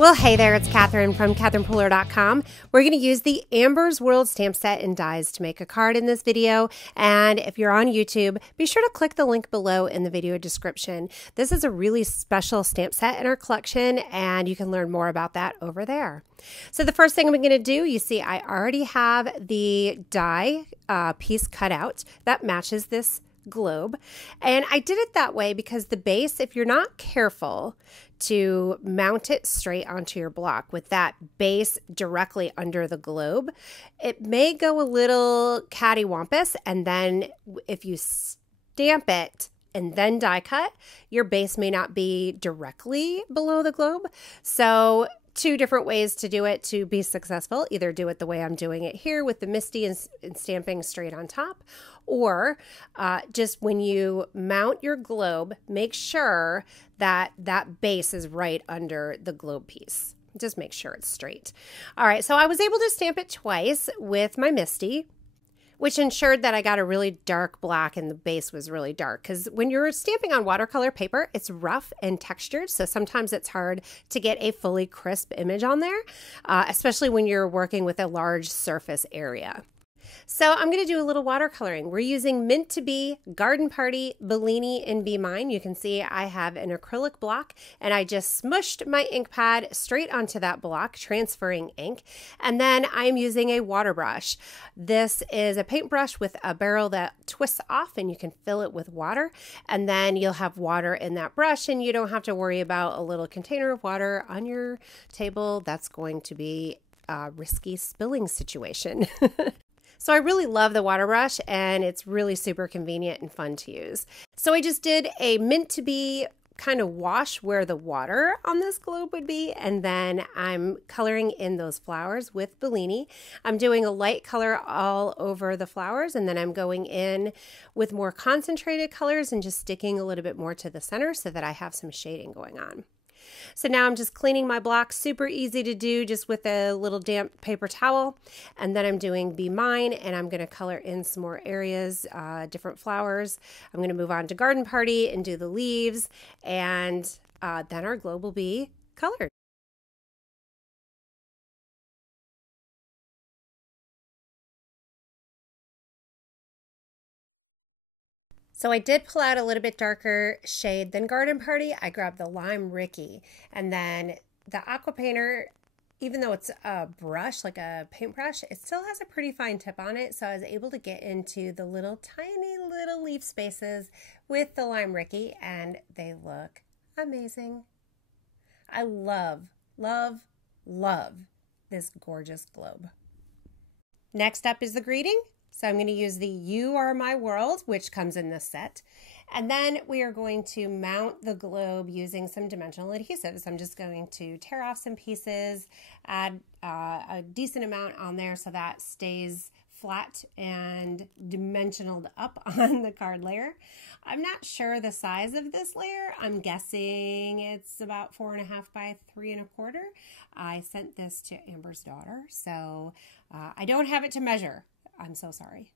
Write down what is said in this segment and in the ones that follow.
Well, hey there, it's Catherine from CatherinePuller.com. We're going to use the Amber's World stamp set and dies to make a card in this video. And if you're on YouTube, be sure to click the link below in the video description. This is a really special stamp set in our collection, and you can learn more about that over there. So the first thing I'm going to do, you see I already have the die piece cut out that matches this globe. And I did it that way because the base, if you're not careful to mount it straight onto your block with that base directly under the globe, it may go a little cattywampus, and then if you stamp it and then die cut, your base may not be directly below the globe. So two different ways to do it to be successful. Either do it the way I'm doing it here with the MISTI and stamping straight on top, or just when you mount your globe, make sure that that base is right under the globe piece. Just make sure it's straight. All right, so I was able to stamp it twice with my MISTI, which ensured that I got a really dark black and the base was really dark. Because when you're stamping on watercolor paper, it's rough and textured, so sometimes it's hard to get a fully crisp image on there, especially when you're working with a large surface area. So I'm going to do a little watercoloring. We're using Mint to Be, Garden Party, Bellini, and Be Mine. You can see I have an acrylic block, and I just smushed my ink pad straight onto that block, transferring ink. And then I'm using a Waterbrush. This is a paintbrush with a barrel that twists off, and you can fill it with water. And then you'll have water in that brush, and you don't have to worry about a little container of water on your table. That's going to be a risky spilling situation. So I really love the Waterbrush, and it's really super convenient and fun to use. So I just did a Mint to Be kind of wash where the water on this globe would be, and then I'm coloring in those flowers with Bellini. I'm doing a light color all over the flowers, and then I'm going in with more concentrated colors and just sticking a little bit more to the center so that I have some shading going on. So now I'm just cleaning my block, super easy to do just with a little damp paper towel. And then I'm doing Be Mine, and I'm going to color in some more areas, different flowers. I'm going to move on to Garden Party and do the leaves, and then our globe will be colored. So I did pull out a little bit darker shade than Garden Party. I grabbed the Lime Ricky, and then the Aqua Painter, even though it's a brush, like a paintbrush, it still has a pretty fine tip on it. So I was able to get into the little tiny little leaf spaces with the Lime Ricky, and they look amazing. I love, love, love this gorgeous globe. Next up is the greeting. So I'm going to use the You Are My World, which comes in this set. And then we are going to mount the globe using some dimensional adhesives. I'm just going to tear off some pieces, add a decent amount on there so that stays flat and dimensionaled up on the card layer. I'm not sure the size of this layer. I'm guessing it's about 4.5 by 3.25. I sent this to Amber's daughter, so I don't have it to measure. I'm so sorry.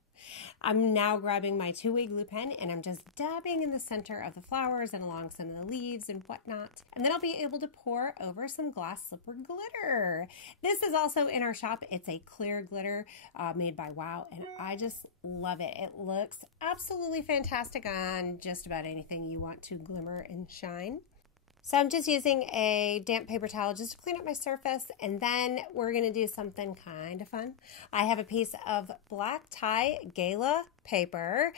I'm now grabbing my two-way glue pen, and I'm just dabbing in the center of the flowers and along some of the leaves and whatnot. And then I'll be able to pour over some glass slipper glitter. This is also in our shop. It's a clear glitter made by Wow, and I just love it. It looks absolutely fantastic on just about anything you want to glimmer and shine. So I'm just using a damp paper towel just to clean up my surface, and then we're going to do something kind of fun. I have a piece of black tie Gala paper.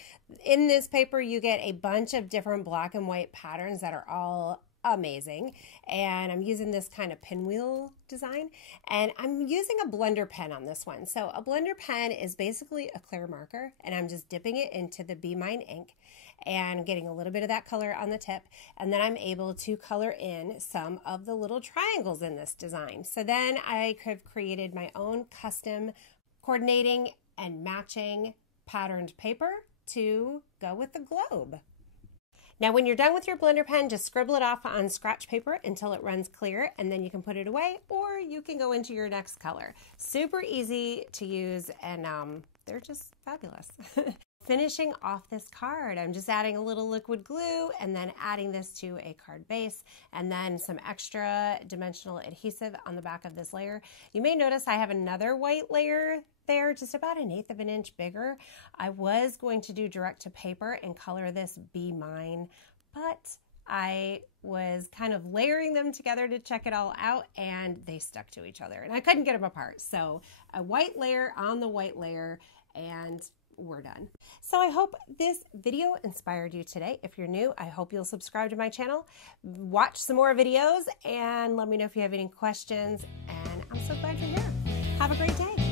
In this paper, you get a bunch of different black and white patterns that are all amazing, and I'm using this kind of pinwheel design, and I'm using a blender pen on this one. So a blender pen is basically a clear marker, and I'm just dipping it into the Be Mine ink and getting a little bit of that color on the tip, and then I'm able to color in some of the little triangles in this design. So then I have created my own custom coordinating and matching patterned paper to go with the globe. Now when you're done with your blender pen, just scribble it off on scratch paper until it runs clear, and then you can put it away, or you can go into your next color. Super easy to use, and they're just fabulous. finishing off this card. I'm just adding a little liquid glue and then adding this to a card base and then some extra dimensional adhesive on the back of this layer. You may notice I have another white layer there, just about 1/8 of an inch bigger. I was going to do direct to paper and color this Be Mine, but I was kind of layering them together to check it all out and they stuck to each other and I couldn't get them apart. So a white layer on the white layer and we're done. So I hope this video inspired you today. If you're new, I hope you'll subscribe to my channel, watch some more videos, and let me know if you have any questions. And I'm so glad you're here. Have a great day.